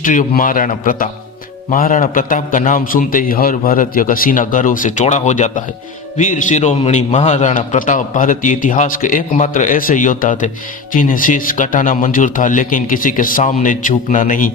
History of Maharana Pratap. Maharana Pratap का नाम सुनते ही हर भारतीय का सीना गर्व से चौड़ा हो जाता है। वीर शिरोमणि महाराणा प्रताप भारतीय इतिहास के एकमात्र ऐसे योद्धा थे जिन्हें शीश कटाना मंजूर था लेकिन किसी के सामने झुकना नहीं।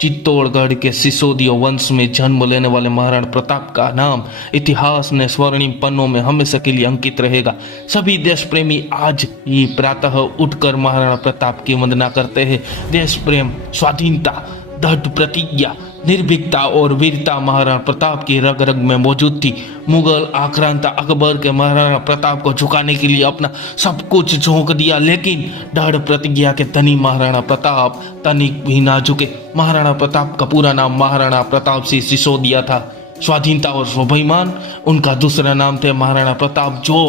चित्तौड़गढ़ के सिसोदिया वंश में जन्म लेने वाले महाराणा प्रताप का नाम इतिहास ने स्वर्णिम पन्नों में हमेशा के लिए अंकित रहेगा। सभी देश प्रेमी आज ही प्रातः उठकर महाराणा प्रताप की वंदना करते हैं। देश प्रेम, स्वाधीनता, दृढ़ प्रतिज्ञा, निर्भीकता और वीरता महाराणा प्रताप की रग रग में मौजूद थी। मुगल आक्रांता अकबर के महाराणा प्रताप को झुकाने के लिए अपना सब कुछ झोंक दिया, लेकिन दृढ़ प्रतिज्ञा के धनी महाराणा प्रताप तनिक भी ना झुके। महाराणा प्रताप का पूरा नाम महाराणा प्रताप सिंह सिसोदिया था। स्वाधीनता और स्वाभिमान उनका दूसरा नाम थे। महाराणा प्रताप जो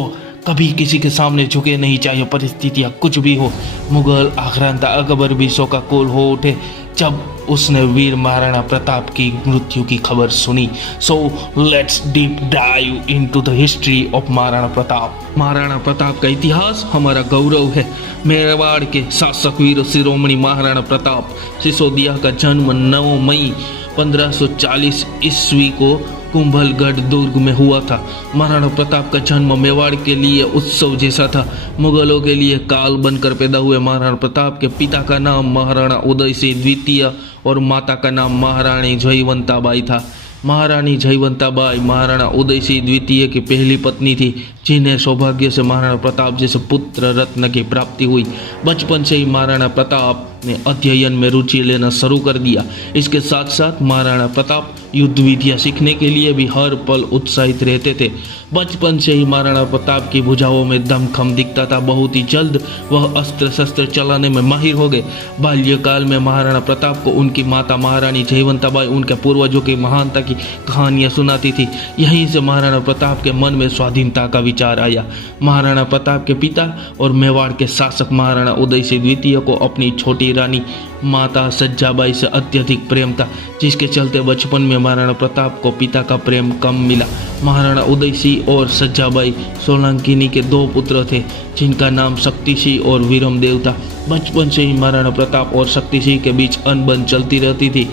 कभी किसी के सामने झुके नहीं, चाहे परिस्थितियां कुछ भी हो। मुगल आक्रांता अकबर भी शोकाकुल हो उठे जब उसने वीर महाराणा प्रताप की मृत्यु की खबर सुनी। So let's deep dive into the history of Maharana Pratap. Maharana Pratap का इतिहास हमारा गौरव है। मेवाड़ के शासक वीर शिरोमणि महाराणा प्रताप सिसोदिया का जन्म 9 मई 1540 ईस्वी को कुंभलगढ़ दुर्ग में हुआ था। महाराणा प्रताप का जन्म मेवाड़ के लिए उत्सव जैसा था। मुगलों के लिए काल बनकर पैदा हुए महाराणा प्रताप के पिता का नाम महाराणा उदय सिंह द्वितीय और माता का नाम महारानी जयवंताबाई था। महारानी जयवंताबाई महाराणा उदय सिंह द्वितीय की पहली पत्नी थी, जिन्हें सौभाग्य से महाराणा प्रताप जैसे पुत्र रत्न की प्राप्ति हुई। बचपन से ही महाराणा प्रताप ने अध्ययन में रुचि लेना शुरू कर दिया। इसके साथ साथ महाराणा प्रताप युद्ध विधियां सीखने के लिए भी हर पल उत्साहित रहते थे। बचपन से ही महाराणा प्रताप की भुजाओं में दमखम दिखता था। बहुत ही जल्द वह अस्त्र शस्त्र चलाने में माहिर हो गए। बाल्यकाल में महाराणा प्रताप को उनकी माता महारानी जयवंताबाई उनके पूर्वजों की महानता की कहानियां सुनाती थी। यहीं से महाराणा प्रताप के मन में स्वाधीनता का विचार आया। महाराणा प्रताप के पिता और मेवाड़ के शासक महाराणा उदय सिंह द्वितीय को अपनी छोटी रानी माता सज्जाबाई से अत्यधिक प्रेम था, जिसके चलते बचपन में महाराणा प्रताप को पिता का प्रेम कम मिला। महाराणा उदय सिंह और सज्जाबाई सोलंकी के 2 पुत्र थे, जिनका नाम शक्ति सिंह और वीरमदेव था। बचपन से ही महाराणा प्रताप और शक्ति सिंह के बीच अनबन चलती रहती थी।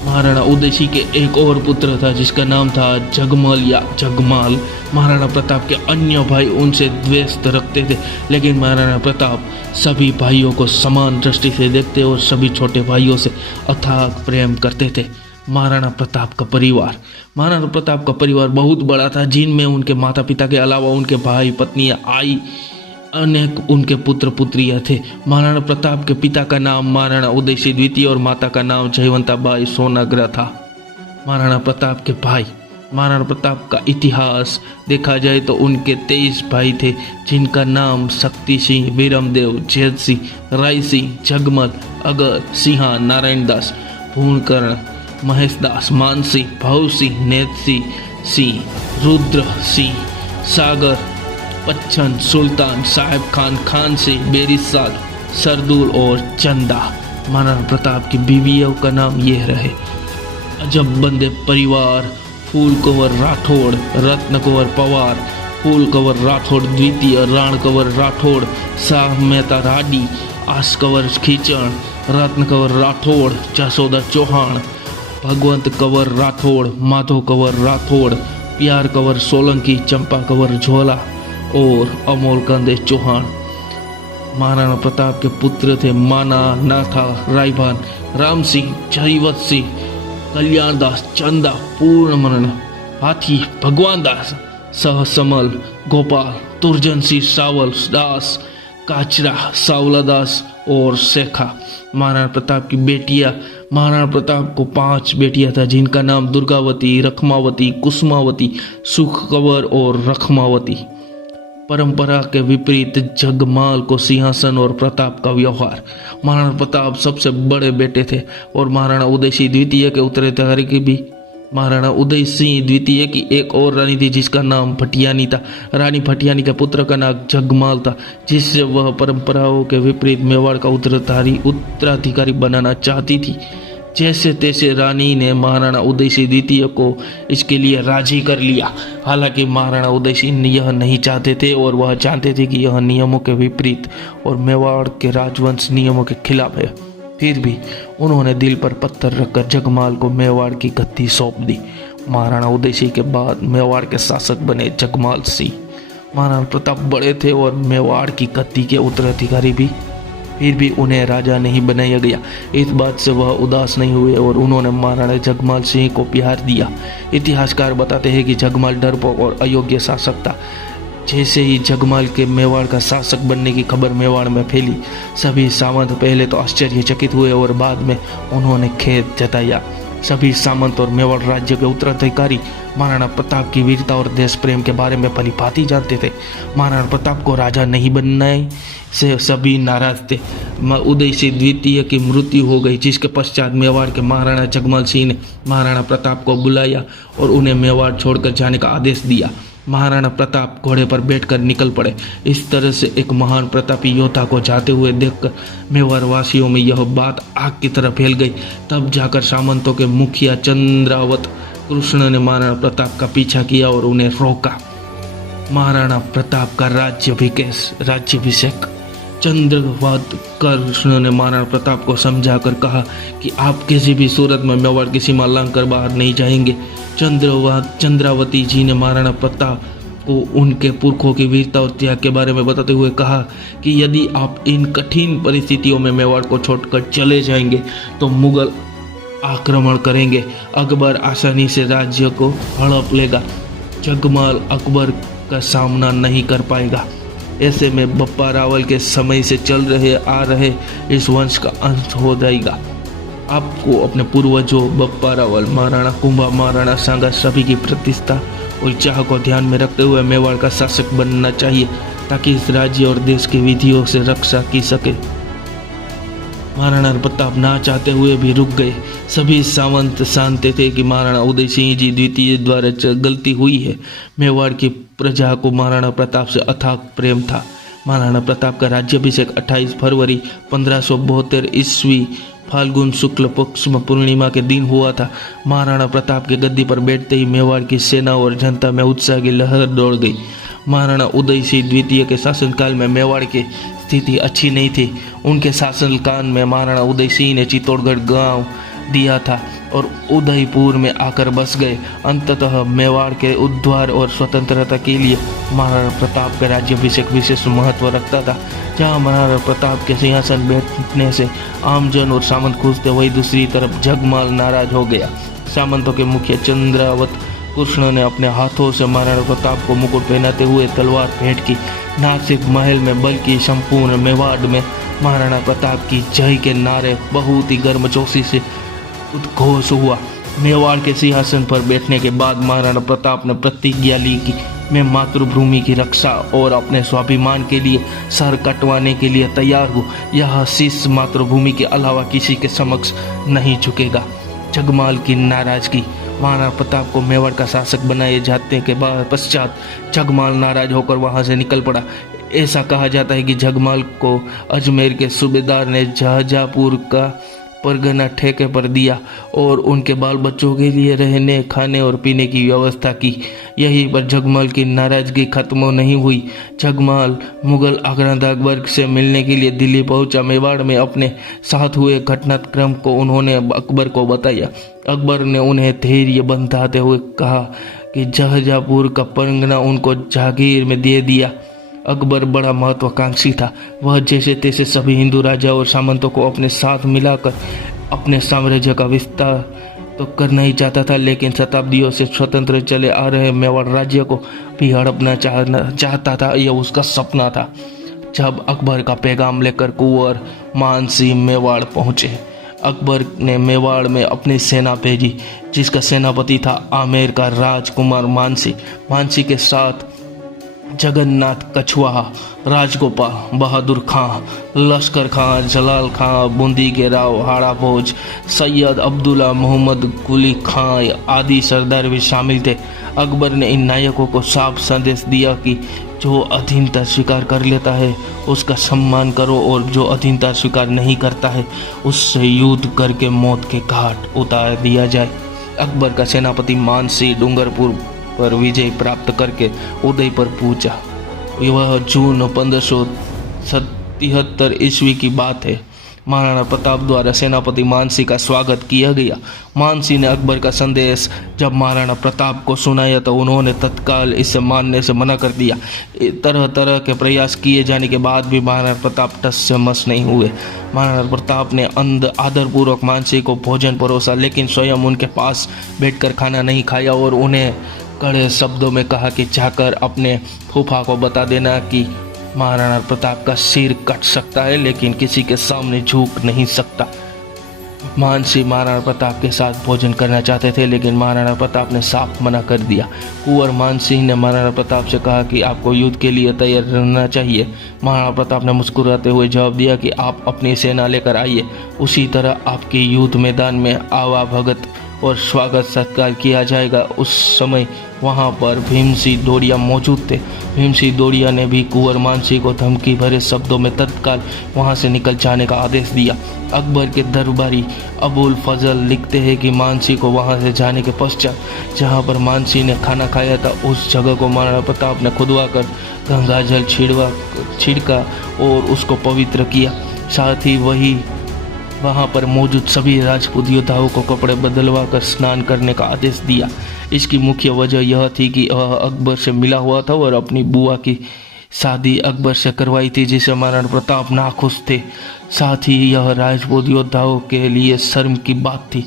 महाराणा उदय सिंह के एक और पुत्र था, जिसका नाम था जगमल या जगमाल। महाराणा प्रताप के अन्य भाई उनसे द्वेष रखते थे, लेकिन महाराणा प्रताप सभी भाइयों को समान दृष्टि से देखते और सभी छोटे भाइयों से अथाक प्रेम करते थे। महाराणा प्रताप का परिवार बहुत बड़ा था, जिनमें उनके माता पिता के अलावा उनके भाई, पत्नियां, आई अनेक उनके पुत्र पुत्रियां थे। महाराणा प्रताप के पिता का नाम महाराणा उदय सिंह द्वितीय और माता का नाम जयवंताबाई सोनाग्रा था। महाराणा प्रताप का इतिहास देखा जाए तो उनके 23 भाई थे, जिनका नाम शक्ति सिंह, वीरमदेव, जैद सिंह, राय सिंह, जगमल, अगर, सिंहा, नारायण दास, पूर्णकर्ण, महेश दास, मान सिंह, भाऊ सिंह, नेत सिंह, रुद्र सिंह, सागर, बच्चन, सुल्तान, साहेब खान, खान सिंह, बेरिसाद, सरदूल और चंदा। महाराणा प्रताप की बीवियों का नाम यह रहे: अजब बंदे परिवार, फूल कंवर राठौड़, रत्न कंवर पवार, फूल कंवर राठौड़ द्वितीय, राण कंवर राठौड़, शाह मेहता राडी, आस कंवर खींचण, रत्न कंवर राठौड़, जसोदा चौहान, भगवंत कंवर राठौड़, माधव कंवर राठौड़, प्यार कंवर सोलंकी, चंपा कंवर झोला और अमोल कंदे चौहान। महाराणा प्रताप के पुत्र थे माना, नाथा, रायभान, राम सिंह, जयवत सिंह, कल्याण दास, चंदा, पूर्णमरण, हाथी, भगवान दास, सहसमल, गोपाल, तुर्जन सिंह, सावल दास, काचरा, सावला दास और शेखा। महाराणा प्रताप की बेटियां, महाराणा प्रताप को 5 बेटियां था, जिनका नाम दुर्गावती, रखमावती, कुसुमावती, सुखकंवर और रखमावती। परंपरा के विपरीत जगमाल को सिंहासन और प्रताप का व्यवहार। महाराणा प्रताप सबसे बड़े बेटे थे और महाराणा उदय सिंह द्वितीय के उत्तराधिकारी की भी। महाराणा उदय सिंह द्वितीय की एक और रानी थी, जिसका नाम भटियानी था। रानी भटियानी के पुत्र का नाम जगमाल था, जिससे वह परंपराओं के विपरीत मेवाड़ का उत्तराधिकारी बनाना चाहती थी। जैसे तैसे रानी ने महाराणा उदय सिंह द्वितीय को इसके लिए राजी कर लिया। हालांकि महाराणा उदय सिंह यह नहीं चाहते थे और वह जानते थे कि यह नियमों के विपरीत और मेवाड़ के राजवंश नियमों के खिलाफ है। फिर भी उन्होंने दिल पर पत्थर रखकर जगमाल को मेवाड़ की गद्दी सौंप दी। महाराणा उदय सिंह के बाद मेवाड़ के शासक बने जगमाल सिंह। महाराणा प्रताप बड़े थे और मेवाड़ की गद्दी के उत्तराधिकारी भी, फिर भी उन्हें राजा नहीं बनाया गया। इस बात से वह उदास नहीं हुए और उन्होंने महाराणा जगमाल सिंह को प्यार दिया। इतिहासकार बताते हैं कि जगमाल डरपोक और अयोग्य शासक था। जैसे ही जगमाल के मेवाड़ का शासक बनने की खबर मेवाड़ में फैली, सभी सामंत पहले तो आश्चर्यचकित हुए और बाद में उन्होंने खेद जताया। सभी सामंत और मेवाड़ राज्य के उत्तराधिकारी महाराणा प्रताप की वीरता और देश प्रेम के बारे में भली भांति जानते थे। महाराणा प्रताप को राजा नहीं बनने से सभी नाराज थे। उदय सिंह द्वितीय की मृत्यु हो गई, जिसके पश्चात मेवाड़ के महाराणा जगमाल सिंह ने महाराणा प्रताप को बुलाया और उन्हें मेवाड़ छोड़कर जाने का आदेश दिया। महाराणा प्रताप घोड़े पर बैठकर निकल पड़े। इस तरह से एक महान प्रतापी योद्धा को जाते हुए देखकर मेवाड़ वासियों में यह बात आग की तरह फैल गई। तब जाकर सामंतों के मुखिया चंद्रावत कृष्ण ने महाराणा प्रताप का पीछा किया और उन्हें रोका। महाराणा प्रताप का राज्याभिषेक। चंद्रवत कृष्ण ने महाराणा प्रताप को समझाकर कहा कि आप किसी भी सूरत में मेवाड़ की सीमा लांघकर बाहर नहीं जाएंगे। चंद्रावती जी ने महाराणा प्रताप को उनके पुरखों की वीरता और त्याग के बारे में बताते हुए कहा कि यदि आप इन कठिन परिस्थितियों में मेवाड़ को छोड़कर चले जाएंगे तो मुगल आक्रमण करेंगे। अकबर आसानी से राज्य को हड़प लेगा। जगमाल अकबर का सामना नहीं कर पाएगा। ऐसे में बप्पा रावल के समय से चल रहे आ रहे इस वंश का अंत हो जाएगा। आपको अपने पूर्वजों बप्पा रावल, महाराणा कुंभा, महाराणा सांगा सभी की प्रतिष्ठा और चाह को ध्यान में रखते हुए मेवाड़ का शासक बनना चाहिए ताकि इस राज्य और देश की विधियों से रक्षा की सके। महाराणा प्रताप ना चाहते हुए भी रुक गए। सभी सामंत जानते थे कि महाराणा उदय सिंह जी द्वितीय द्वारा गलती हुई है। मेवाड़ की प्रजा को महाराणा प्रताप से अथाक प्रेम था। महाराणा प्रताप का राज्याभिषेक 28 फरवरी 1572 ईस्वी फाल्गुन शुक्ल पक्ष में पूर्णिमा के दिन हुआ था। महाराणा प्रताप के गद्दी पर बैठते ही मेवाड़ की सेना और जनता में उत्साह की लहर दौड़ गई। महाराणा उदय सिंह द्वितीय के शासनकाल में मेवाड़ की स्थिति अच्छी नहीं थी। उनके शासनकाल में महाराणा उदय सिंह ने चित्तौड़गढ़ गांव दिया था और उदयपुर में आकर बस गए। अंततः मेवाड़ के उद्धार और स्वतंत्रता के लिए महाराणा प्रताप का राज्याभिषेक विशेष महत्व रखता था। जहां महाराणा प्रताप के सिंहासन बैठने से आमजन और सामंत खुश थे, वही दूसरी तरफ जगमाल नाराज हो गया। सामंतों के मुखिया चंद्रावत कृष्ण ने अपने हाथों से महाराणा प्रताप को मुकुट पहनाते हुए तलवार भेंट की। न सिर्फ महल में बल्कि संपूर्ण मेवाड़ में महाराणा प्रताप की जय के नारे बहुत ही गर्मजोशी से उद्घोष हुआ। मेवाड़ के सिंहासन पर बैठने के बाद महाराणा प्रताप ने प्रतिज्ञा ली कि मैं मातृभूमि की रक्षा और अपने स्वाभिमान के लिए सर कटवाने के लिए तैयार हूँ। यह शीश मातृभूमि के अलावा किसी के समक्ष नहीं झुकेगा। जगमाल की नाराजगी। महाराणा प्रताप को मेवाड़ का शासक बनाए जाने के बाद पश्चात जगमाल नाराज होकर वहां से निकल पड़ा। ऐसा कहा जाता है कि जगमाल को अजमेर के सूबेदार ने शाहजहांपुर का परगना ठेके पर दिया और उनके बाल बच्चों के लिए रहने, खाने और पीने की व्यवस्था की। यहीं पर जगमाल की नाराजगी खत्म नहीं हुई। जगमाल मुगल आक्रांत अकबर से मिलने के लिए दिल्ली पहुंचा। मेवाड़ में अपने साथ हुए घटनाक्रम को उन्होंने अकबर को बताया। अकबर ने उन्हें धैर्य बंधाते हुए कहा कि शाहजहांपुर का परगना उनको जागीर में दे दिया। अकबर बड़ा महत्वाकांक्षी था। वह जैसे तैसे सभी हिंदू राजा और सामंतों को अपने साथ मिलाकर अपने साम्राज्य का विस्तार तो करना ही चाहता था, लेकिन शताब्दियों से स्वतंत्र चले आ रहे मेवाड़ राज्य को भी हड़पना चाहता था। यह उसका सपना था। जब अकबर का पैगाम लेकर कुंवर मानसिंह मेवाड़ पहुंचे, अकबर ने मेवाड़ में अपनी सेना भेजी, जिसका सेनापति था आमेर का राजकुमार मानसिंह। मानसिंह के साथ जगन्नाथ कछवाहा, राजगोपाल, बहादुर खां, लश्कर खां, जलाल खां, बूंदी के राव, हाड़ा भोज, सैयद अब्दुल्ला, मोहम्मद कुली खां आदि सरदार भी शामिल थे। अकबर ने इन नायकों को साफ संदेश दिया कि जो अधीनता स्वीकार कर लेता है उसका सम्मान करो और जो अधीनता स्वीकार नहीं करता है उससे युद्ध करके मौत के घाट उतार दिया जाए। अकबर का सेनापति मानसिंह डूंगरपुर पर विजय प्राप्त करके उदयपुर पहुंचा। वह जून 1577 ईस्वी की बात है। महाराणा प्रताप द्वारा सेनापति मानसिंह का स्वागत किया गया। मानसिंह ने अकबर का संदेश जब महाराणा प्रताप को सुनाया तो उन्होंने तत्काल इसे मानने से मना कर दिया। तरह तरह के प्रयास किए जाने के बाद भी महाराणा प्रताप टस से मस नहीं हुए। महाराणा प्रताप ने आदरपूर्वक मानसिंह को भोजन परोसा, लेकिन स्वयं उनके पास बैठकर खाना नहीं खाया और उन्हें कड़े शब्दों में कहा कि जाकर अपने फूफा को बता देना कि महाराणा प्रताप का सिर कट सकता है, लेकिन किसी के सामने झुक नहीं सकता। मानसिंह महाराणा प्रताप के साथ भोजन करना चाहते थे, लेकिन महाराणा प्रताप ने साफ मना कर दिया। कुंवर मानसिंह ने महाराणा प्रताप से कहा कि आपको युद्ध के लिए तैयार रहना चाहिए। महाराणा प्रताप ने मुस्कुराते हुए जवाब दिया कि आप अपनी सेना लेकर आइए, उसी तरह आपके युद्ध मैदान में आवाभगत और स्वागत सत्कार किया जाएगा। उस समय वहां पर भीमसिंह दौड़िया मौजूद थे। भीमसिंह दौड़िया ने भी कुंवर मानसिंह को धमकी भरे शब्दों में तत्काल वहां से निकल जाने का आदेश दिया। अकबर के दरबारी अबुल फजल लिखते हैं कि मानसिंह को वहां से जाने के पश्चात जहां पर मानसिंह ने खाना खाया था उस जगह को महाराणा प्रताप ने खुदवाकर गंगा जल छिड़का और उसको पवित्र किया। साथ ही वहां पर मौजूद सभी राजपूत योद्धाओं को कपड़े बदलवा कर स्नान करने का आदेश दिया। इसकी मुख्य वजह यह थी कि वह अकबर से मिला हुआ था और अपनी बुआ की शादी अकबर से करवाई थी, जिसे महाराणा प्रताप नाखुश थे। साथ ही यह राजपूत योद्धाओं के लिए शर्म की बात थी।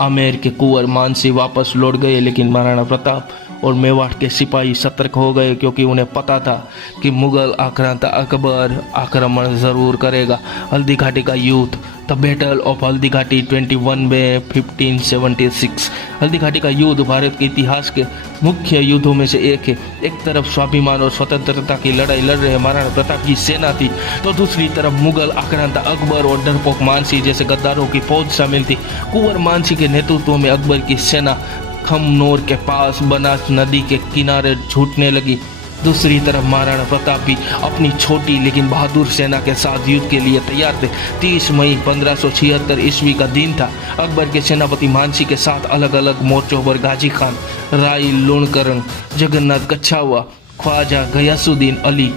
आमेर के कुंवर मानसिंह वापस लौट गए, लेकिन महाराणा प्रताप और मेवाड़ के सिपाही सतर्क हो गए, क्योंकि उन्हें पता था कि मुगल आक्रांता अकबर आक्रमण जरूर करेगा। हल्दी घाटी का युद्ध, the battle of Haldi Ghati 21 में 1576। हल्दी घाटी का युद्ध भारत के इतिहास के मुख्य युद्धों में से एक है। एक तरफ स्वाभिमान और स्वतंत्रता की लड़ाई लड़ रहे महाराणा प्रताप की सेना थी, तो दूसरी तरफ मुगल आक्रांता अकबर और डरपोक मानसिंह जैसे गद्दारों की फौज शामिल थी। कुंवर मानसिंह के नेतृत्व में अकबर की सेना खमनोर के पास बनास नदी के किनारे छूटने लगी। दूसरी तरफ महाराणा प्रताप भी अपनी छोटी लेकिन बहादुर सेना के साथ युद्ध के लिए तैयार थे। 30 मई 1576 ईस्वी का दिन था। अकबर के सेनापति मानसिंह के साथ अलग अलग मोर्चों पर गाजी खान, राय लूणकरण, जगन्नाथ कच्छावा, ख्वाजा गयासुद्दीन अली,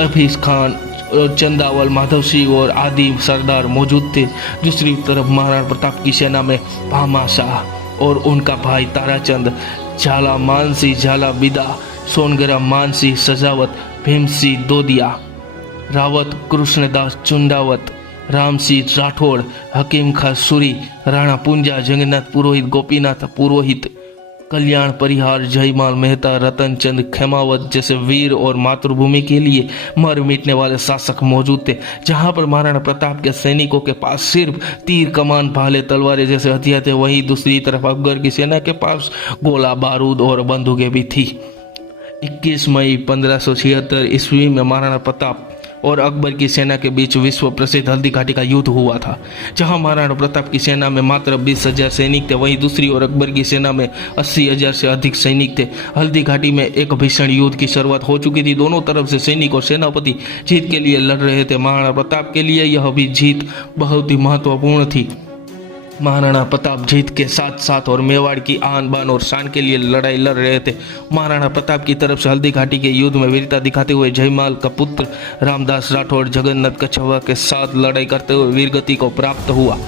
हफीज खान, चंदावल माधव सिंह और आदि सरदार मौजूद थे। दूसरी तरफ महाराणा प्रताप की सेना में भामा शाह और उनका भाई ताराचंद, झाला मानसिंह, झाला बिदा, सोनगरा मानसिंह सजावत, भीमसिंह दोदिया, रावत कृष्णदास चुंडावत, रामसिंह राठौड़, हकीम खां सूरी, राणा पुंजा, जगन्नाथ पुरोहित, गोपीनाथ पुरोहित, कल्याण परिहार, जयमाल मेहता, रतन चंद खेमावत जैसे वीर और मातृभूमि के लिए मर मिटने वाले शासक मौजूद थे। जहां पर महाराणा प्रताप के सैनिकों के पास सिर्फ तीर कमान, भाले, तलवारें जैसे हथियार थे, वहीं दूसरी तरफ अकबर की सेना के पास गोला बारूद और बंदूकें भी थी। 21 मई 1576 ईस्वी में महाराणा प्रताप और अकबर की सेना के बीच विश्व प्रसिद्ध हल्दी घाटी का युद्ध हुआ था। जहां महाराणा प्रताप की सेना में मात्र 20,000 सैनिक थे, वहीं दूसरी ओर अकबर की सेना में 80,000 से अधिक सैनिक थे। हल्दी घाटी में एक भीषण युद्ध की शुरुआत हो चुकी थी। दोनों तरफ से सैनिक और सेनापति जीत के लिए लड़ रहे थे। महाराणा प्रताप के लिए यह भी जीत बहुत ही महत्वपूर्ण थी। महाराणा प्रताप जीत के साथ साथ और मेवाड़ की आन बान और शान के लिए लड़ाई लड़ रहे थे। महाराणा प्रताप की तरफ से हल्दी घाटी के युद्ध में वीरता दिखाते हुए जयमाल का पुत्र रामदास राठौड़ जगन्नाथ कच्छावा के साथ लड़ाई करते हुए वीरगति को प्राप्त हुआ।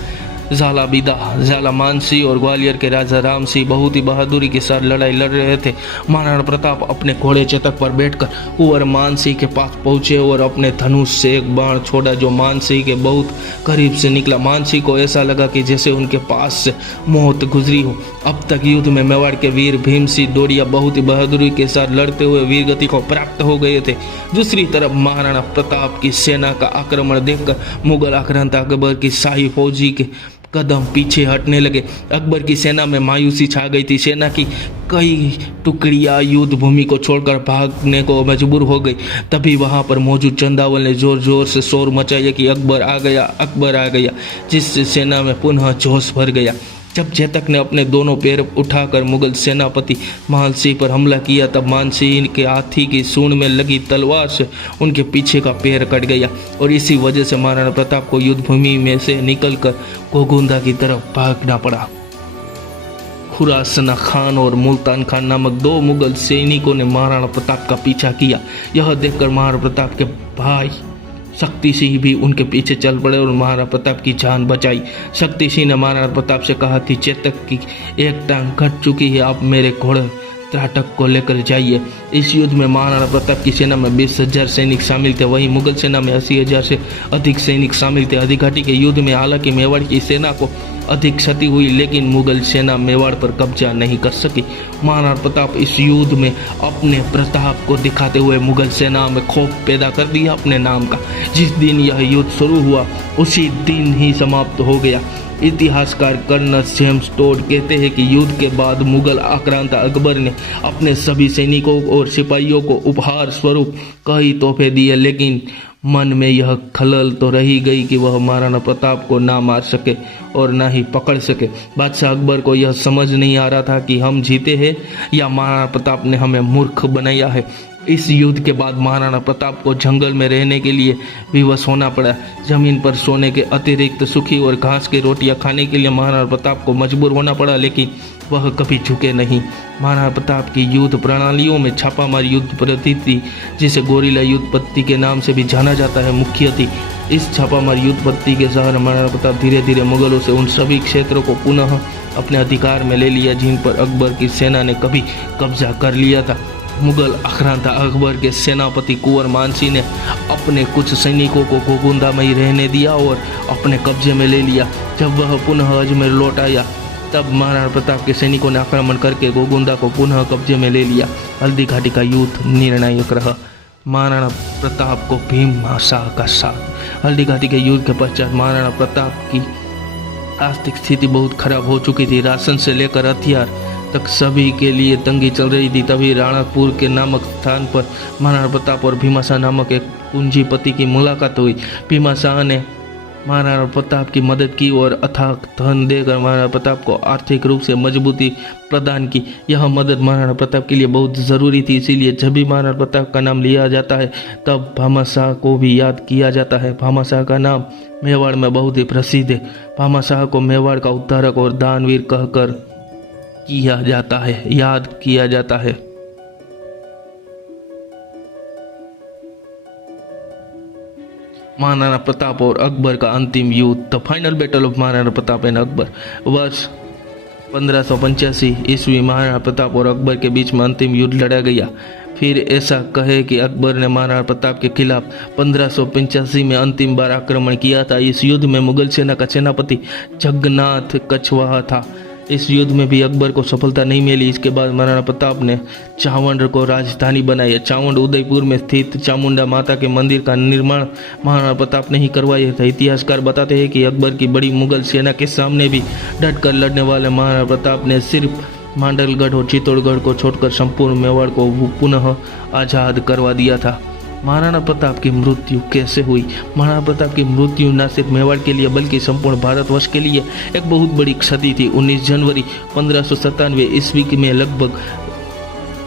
झाला बिदा, झाला मानसिंह और ग्वालियर के राजा राम सिंह बहुत ही बहादुरी के साथ लड़ाई लड़ रहे थे। महाराणा प्रताप अपने घोड़े चेतक पर बैठकर कुंवर मानसिंह के पास पहुंचे और अपने धनुष से एक बाण छोड़ा जो मानसिंह के बहुत करीब से निकला। मानसिंह को ऐसा लगा कि जैसे उनके पास से मौत गुजरी हो। अब तक युद्ध में मेवाड़ के वीर भीमसिंह दौड़िया बहुत ही बहादुरी के साथ लड़ते हुए वीरगति को प्राप्त हो गए थे। दूसरी तरफ महाराणा प्रताप की सेना का आक्रमण देखकर मुगल आक्रांता अकबर की शाही फौजी के कदम पीछे हटने लगे। अकबर की सेना में मायूसी छा गई थी। सेना की कई टुकड़ियां युद्ध भूमि को छोड़कर भागने को मजबूर हो गई। तभी वहां पर मौजूद चंदावल ने जोर जोर से शोर मचाया कि अकबर आ गया, अकबर आ गया, जिससे सेना में पुनः जोश भर गया। जब चेतक ने अपने दोनों पैर उठाकर मुगल सेनापति मानसिंह पर हमला किया, तब मानसिंह के हाथी की सूंड में लगी तलवार से उनके पीछे का पैर कट गया और इसी वजह से महाराणा प्रताप को युद्ध भूमि में से निकलकर गोगुंदा की तरफ भागना पड़ा। खुरासना खान और मुल्तान खान नामक दो मुगल सैनिकों ने महाराणा प्रताप का पीछा किया। यह देखकर महाराणा प्रताप के भाई शक्ति सिंह भी उनके पीछे चल पड़े और महाराणा प्रताप की जान बचाई। शक्ति सिंह ने महाराणा प्रताप से कहा कि चेतक की एक टांग कट चुकी है, आप मेरे घोड़े त्राटक को लेकर जाइए। इस युद्ध में महाराणा प्रताप की सेना में 20,000 सैनिक शामिल थे, वहीं मुगल सेना में 80,000 से अधिक सैनिक शामिल थे। हल्दी घाटी के युद्ध में हालांकि मेवाड़ की सेना को अधिक क्षति हुई, लेकिन मुगल सेना मेवाड़ पर कब्जा नहीं कर सकी। महाराणा प्रताप इस युद्ध में अपने प्रताप को दिखाते हुए मुगल सेना में खौफ पैदा कर दिया अपने नाम का। जिस दिन यह युद्ध शुरू हुआ उसी दिन ही समाप्त हो गया। इतिहासकार कर्नल जेम्स टोड कहते हैं कि युद्ध के बाद मुगल आक्रांता अकबर ने अपने सभी सैनिकों और सिपाहियों को उपहार स्वरूप कई तोहफे दिए, लेकिन मन में यह खलल तो रही गई कि वह महाराणा प्रताप को ना मार सके और ना ही पकड़ सके। बादशाह अकबर को यह समझ नहीं आ रहा था कि हम जीते हैं या महाराणा प्रताप ने हमें मूर्ख बनाया है। इस युद्ध के बाद महाराणा प्रताप को जंगल में रहने के लिए विवश होना पड़ा। जमीन पर सोने के अतिरिक्त सूखी और घास की रोटियां खाने के लिए महाराणा प्रताप को मजबूर होना पड़ा, लेकिन वह कभी झुके नहीं। महाराणा प्रताप की युद्ध प्रणालियों में छापामार युद्ध पद्धति, जिसे गोरिल्ला युद्ध पद्धति के नाम से भी जाना जाता है, मुख्य थी। इस छापामार युद्ध पद्धति के सहारे महाराणा प्रताप धीरे धीरे मुगलों से उन सभी क्षेत्रों को पुनः अपने अधिकार में ले लिया जिन पर अकबर की सेना ने कभी कब्जा कर लिया था। मुगल आक्रांता अकबर के सेनापति कुंवर मानसिंह ने अपने कुछ सैनिकों को गोगुंदा में ही रहने दिया और अपने कब्जे में ले लिया। जब वह पुनः अजमेर लौट आया तब महाराणा प्रताप के सैनिकों ने आक्रमण करके गोगुंदा को पुनः कब्जे में ले लिया। हल्दी घाटी का युद्ध निर्णायक रहा। महाराणा प्रताप को भीम शाह का साथ। हल्दी घाटी के युद्ध के पश्चात महाराणा प्रताप की आर्थिक स्थिति बहुत खराब हो चुकी थी। राशन से लेकर हथियार तक सभी के लिए तंगी चल रही थी। तभी राणापुर के नामक स्थान पर महाराणा प्रताप और भीमाशाह नामक एक पूंजीपति की मुलाकात हुई। भीमाशाह ने महाराणा प्रताप की मदद की और अथाक धन देकर महाराणा प्रताप को आर्थिक रूप से मजबूती प्रदान की। यह मदद महाराणा प्रताप के लिए बहुत ज़रूरी थी, इसीलिए जब भी महाराणा प्रताप का नाम लिया जाता है तब भामाशाह को भी याद किया जाता है। भामाशाह का नाम मेवाड़ में बहुत ही प्रसिद्ध है। भामाशाह को मेवाड़ का उद्धारक और दानवीर कहकर किया जाता है, याद किया जाता है। महाराणा प्रताप और अकबर का अंतिम युद्ध, the final battle of Maharana Pratap and Akbar. वर्ष 1585 ईस्वी महाराणा प्रताप और अकबर के बीच में अंतिम युद्ध लड़ा गया। फिर ऐसा कहे कि अकबर ने महाराणा प्रताप के खिलाफ 1585 में अंतिम बार आक्रमण किया था। इस युद्ध में मुगल सेना का सेनापति जगन्नाथ कछवाहा था। इस युद्ध में भी अकबर को सफलता नहीं मिली। इसके बाद महाराणा प्रताप ने चावंड को राजधानी बनाई। चावंड उदयपुर में स्थित चामुंडा माता के मंदिर का निर्माण महाराणा प्रताप ने ही करवाया था। इतिहासकार बताते हैं कि अकबर की बड़ी मुगल सेना के सामने भी डटकर लड़ने वाले महाराणा प्रताप ने सिर्फ मांडलगढ़ और चित्तौड़गढ़ को छोड़कर संपूर्ण मेवाड़ को पुनः आज़ाद करवा दिया था। महाराणा प्रताप की मृत्यु कैसे हुई? महाराणा प्रताप की मृत्यु न सिर्फ मेवाड़ के लिए बल्कि संपूर्ण भारतवर्ष के लिए एक बहुत बड़ी क्षति थी। 19 जनवरी 1597 ईस्वी में लगभग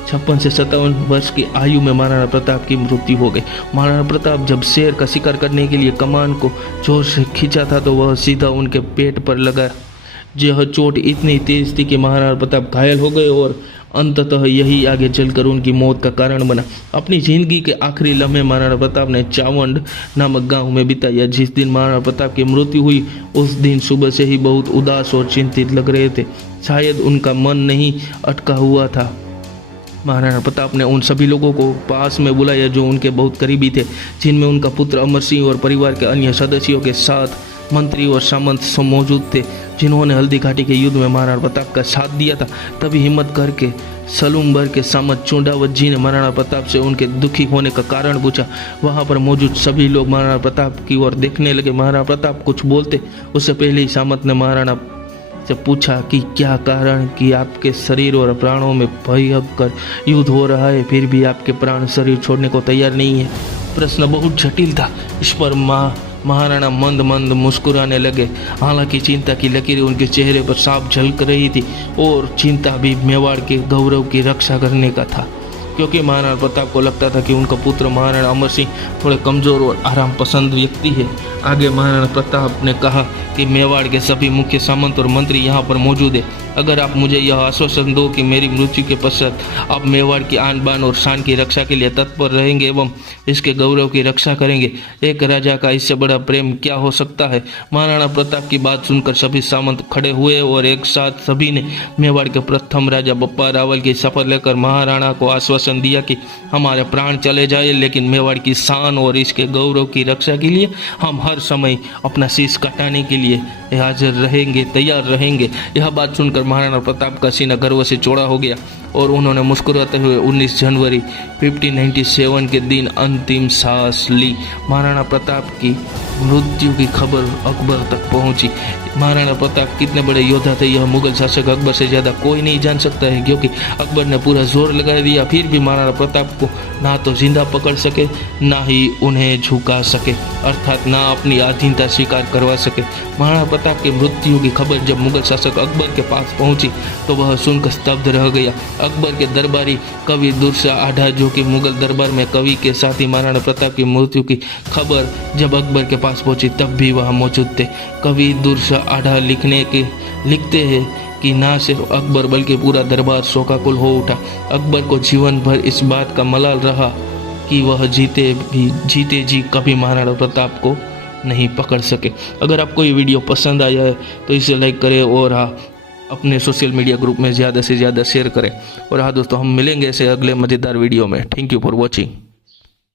56 से 57 वर्ष की आयु में महाराणा प्रताप की मृत्यु हो गई। महाराणा प्रताप जब शेर का शिकार करने के लिए कमान को जोर से खींचा था तो वह सीधा उनके पेट पर लगा। यह चोट इतनी तेज थी कि महाराणा प्रताप घायल हो गए और अंततः यही आगे चलकर उनकी मौत का कारण बना। अपनी जिंदगी के आखिरी लम्हे महाराणा प्रताप ने चावंड नामक गांव में बिताया। जिस दिन महाराणा प्रताप की मृत्यु हुई उस दिन सुबह से ही बहुत उदास और चिंतित लग रहे थे। शायद उनका मन नहीं अटका हुआ था। महाराणा प्रताप ने उन सभी लोगों को पास में बुलाया जो उनके बहुत करीबी थे, जिनमें उनका पुत्र अमर सिंह और परिवार के अन्य सदस्यों के साथ मंत्री और सामंत मौजूद थे, जिन्होंने हल्दी घाटी के युद्ध में महाराणा प्रताप का साथ दिया था। तभी हिम्मत करके सलूमबर के सामंत चुंडावत जी ने महाराणा प्रताप से उनके दुखी होने का कारण पूछा। वहां पर मौजूद सभी लोग महाराणा प्रताप की ओर देखने लगे। महाराणा प्रताप कुछ बोलते उससे पहले ही सामंत ने महाराणा से पूछा कि क्या कारण कि आपके शरीर और प्राणों में भयंकर युद्ध हो रहा है, फिर भी आपके प्राण शरीर छोड़ने को तैयार नहीं है। प्रश्न बहुत जटिल था। इस पर महाराणा मंद मंद मुस्कुराने लगे। हालांकि चिंता की लकीरें उनके चेहरे पर साफ झलक रही थी और चिंता भी मेवाड़ के गौरव की रक्षा करने का था, क्योंकि महाराणा प्रताप को लगता था कि उनका पुत्र महाराणा अमर सिंह थोड़े कमजोर और आराम पसंद व्यक्ति है। आगे महाराणा प्रताप ने कहा कि मेवाड़ के सभी मुख्य सामंत और मंत्री यहाँ पर मौजूद है। अगर आप मुझे यह आश्वासन दो कि मेरी मृत्यु के पश्चात आप मेवाड़ की आन बान और शान की रक्षा के लिए तत्पर रहेंगे एवं इसके गौरव की रक्षा करेंगे, एक राजा का इससे बड़ा प्रेम क्या हो सकता है। महाराणा प्रताप की बात सुनकर सभी सामंत खड़े हुए और एक साथ सभी ने मेवाड़ के प्रथम राजा बप्पा रावल की शपथ लेकर महाराणा को आश्वासन दिया कि हमारे प्राण चले जाए लेकिन मेवाड़ की शान और इसके गौरव की रक्षा के लिए हम हर समय अपना शीश कटाने के लिए हाजिर रहेंगे, तैयार रहेंगे। यह बात सुनकर महाराणा प्रताप का सीना गर्व से चौड़ा हो गया और उन्होंने मुस्कुराते हुए 19 जनवरी 1597 के दिन अंतिम सांस ली। महाराणा प्रताप की मृत्यु की खबर अकबर तक पहुंची। महाराणा प्रताप कितने बड़े योद्धा थे यह मुगल शासक अकबर से ज़्यादा कोई नहीं जान सकता है, क्योंकि अकबर ने पूरा जोर लगा दिया, फिर भी महाराणा प्रताप को ना तो जिंदा पकड़ सके ना ही उन्हें झुका सके, अर्थात ना अपनी अधीनता स्वीकार करवा सके। महाराणा प्रताप की मृत्यु की खबर जब मुगल शासक अकबर के पास पहुंची तो वह सुनकर स्तब्ध रह गया। अकबर के दरबारी कवि दुर्सा आढ़ा, जो कि मुगल दरबार में कवि के साथ ही महाराणा प्रताप की मृत्यु की खबर जब अकबर के पास पहुंची तब भी वह मौजूद थे। कवि दुर्सा आढ़ा लिखते हैं कि ना सिर्फ अकबर बल्कि पूरा दरबार शोकाकुल हो उठा। अकबर को जीवन भर इस बात का मलाल रहा कि वह जीते जी कभी महाराणा प्रताप को नहीं पकड़ सके। अगर आपको ये वीडियो पसंद आया है तो इसे लाइक करें और अपने सोशल मीडिया ग्रुप में ज़्यादा से ज़्यादा शेयर करें। और दोस्तों, हम मिलेंगे ऐसे अगले मज़ेदार वीडियो में। Thank you for watching.